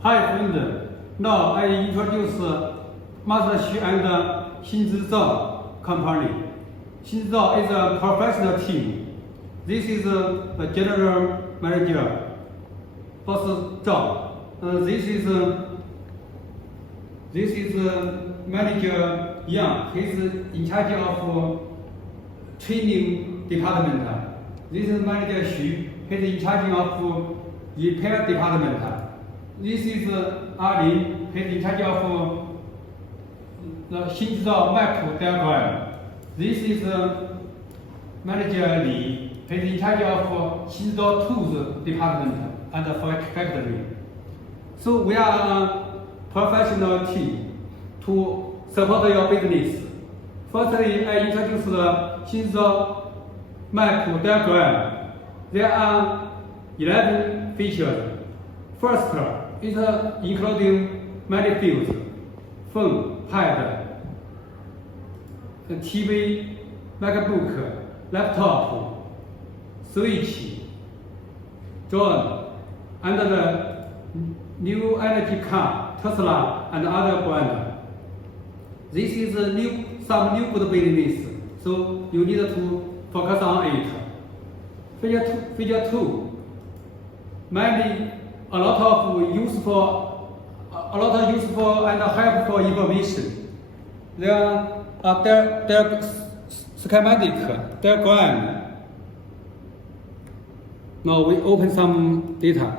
Hi friend, now I introduce Master Xu and Xin Zhao company. Xin Zhao is a professional team. This is the general manager, Boss Zhao. This is manager Yang. He's in charge of training department. This is manager Xu. He's in charge of repair department. This is Ali. He's in charge of the Xinzhao map diagram. This is manager Li. He's in charge of Xinzhao tools department and factory. So we are a professional team to support your business. Firstly, I introduce the Xinzhao map diagram. There are 11 features. First is including many fields: phone, pad, TV, MacBook, laptop, switch, drone, and the new energy car, Tesla, and other brands. This is some new good business, so you need to focus on it. Feature 2, a lot of useful and helpful information. There are their schematic diagram. Now we open some data.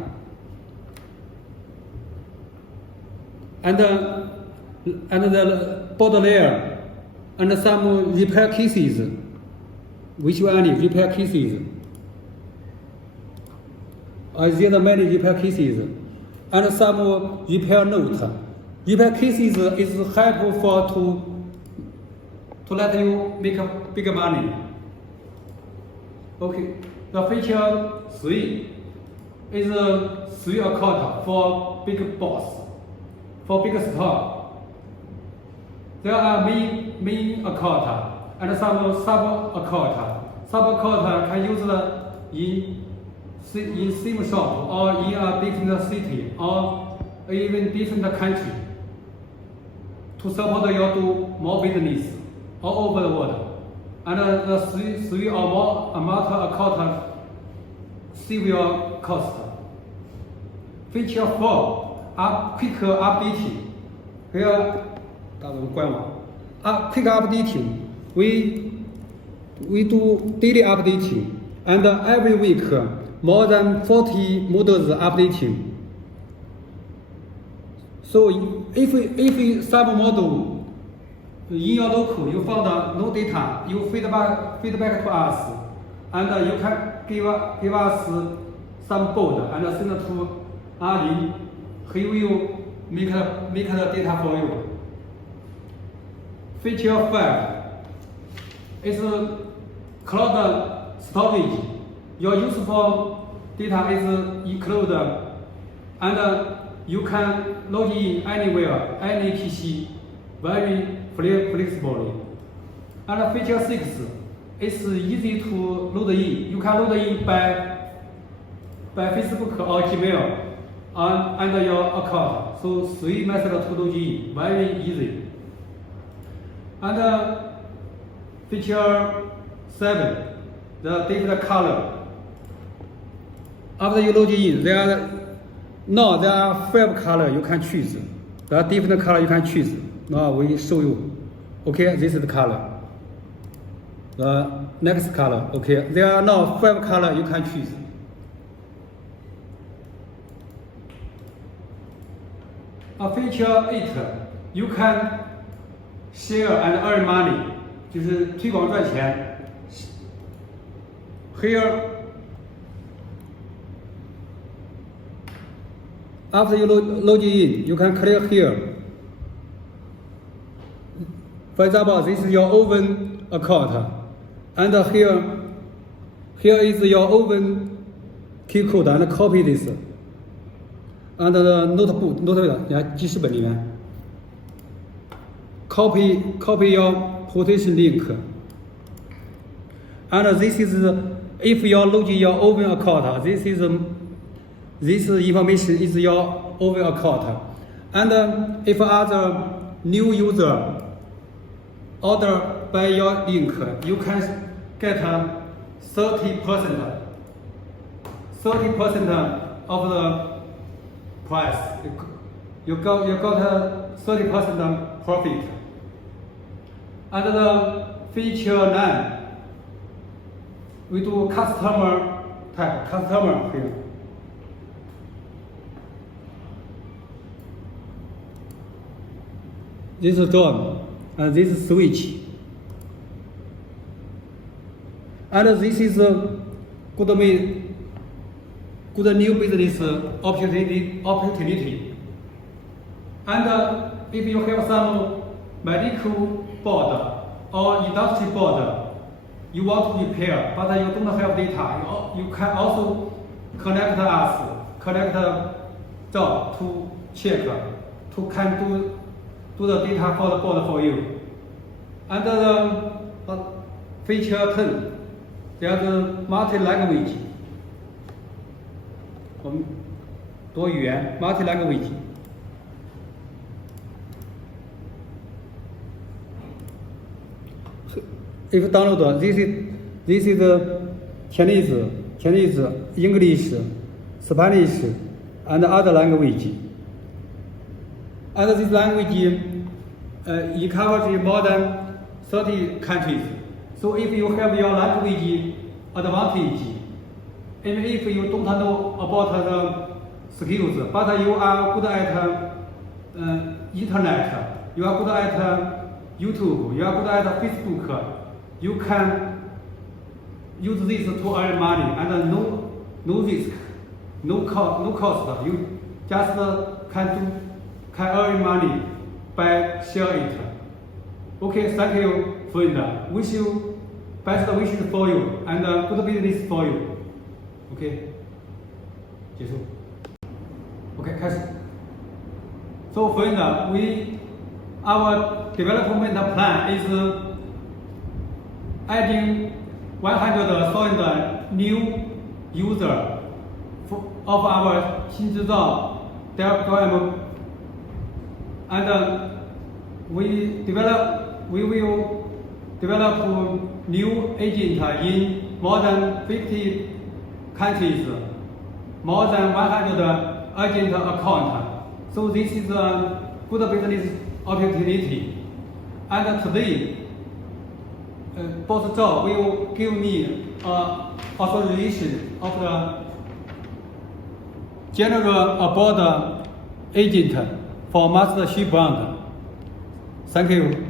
And the board layer and some repair cases. Which one? Repair cases. There are many repair cases and some repair notes. Repair cases is helpful to let you make big money. Okay, the feature 3 is 3 account for big boss, for big store. There are main account and some sub account. Sub account can use in same shop or in a different city or even different country to support you to more business all over the world. And the three or more amount account save your cost. Feature 4, quick updating. Here, quick updating. We do daily updating, and every week more than 40 models updating. So if some model in your local you found no data, you feedback to us, and you can give us some board and send it to Ali. He will make the data for you. Feature 5 is cloud storage. Your useful data is included, and you can log in anywhere, any PC, very flexibly. And feature 6 is easy to load in. You can load in by Facebook or Gmail under your account. So 3 methods to log in, very easy. And feature 7, the different color. After you log in, there are 5 colors you can choose. There are different colors you can choose. Now we show you. Okay, this is the color. The next color. Okay, there are now 5 colors you can choose. Feature 8, you can share and earn money. 就是推广赚钱。Here, after you log in, you can click here. For example, this is your open account, and here is your open key code, and copy this. And the notebook, 你看记事本里面 copy your quotation link. And this is if you log in your open account, this is this information is your own account. And if other new user order by your link, you can get 30% of the price. You got 30% profit. And the feature 9, we do customer type, customer here. This is door, and this is switch. And this is a good new business opportunity. And if you have some medical board or industry board you want to repair, but you don't have data, you can also connect us, connect job to check, to do the data for the board for you. And the feature 10, there's multi-language. 多语言 multi-language. If you download, this is Chinese, English, Spanish, and other language. And this language it covers more than 30 countries. So if you have your language advantage, even if you don't know about the skills, but you are good at internet, you are good at YouTube, you are good at Facebook, you can use this to earn money and no risk, no cost. You just can earn money by share it. Okay, thank you, friend. Wish you best wishes for you and good business for you. Okay, 结束。OK， 开始。So, friend, our development plan is adding 100,000 new users of our 新制造 diagram, and we will develop new agent in more than 50 countries, more than 100 agent account. So this is a good business opportunity. And today, Boss Zhao will give me authorization of the general aboard agent for Master Xu brand. Thank you.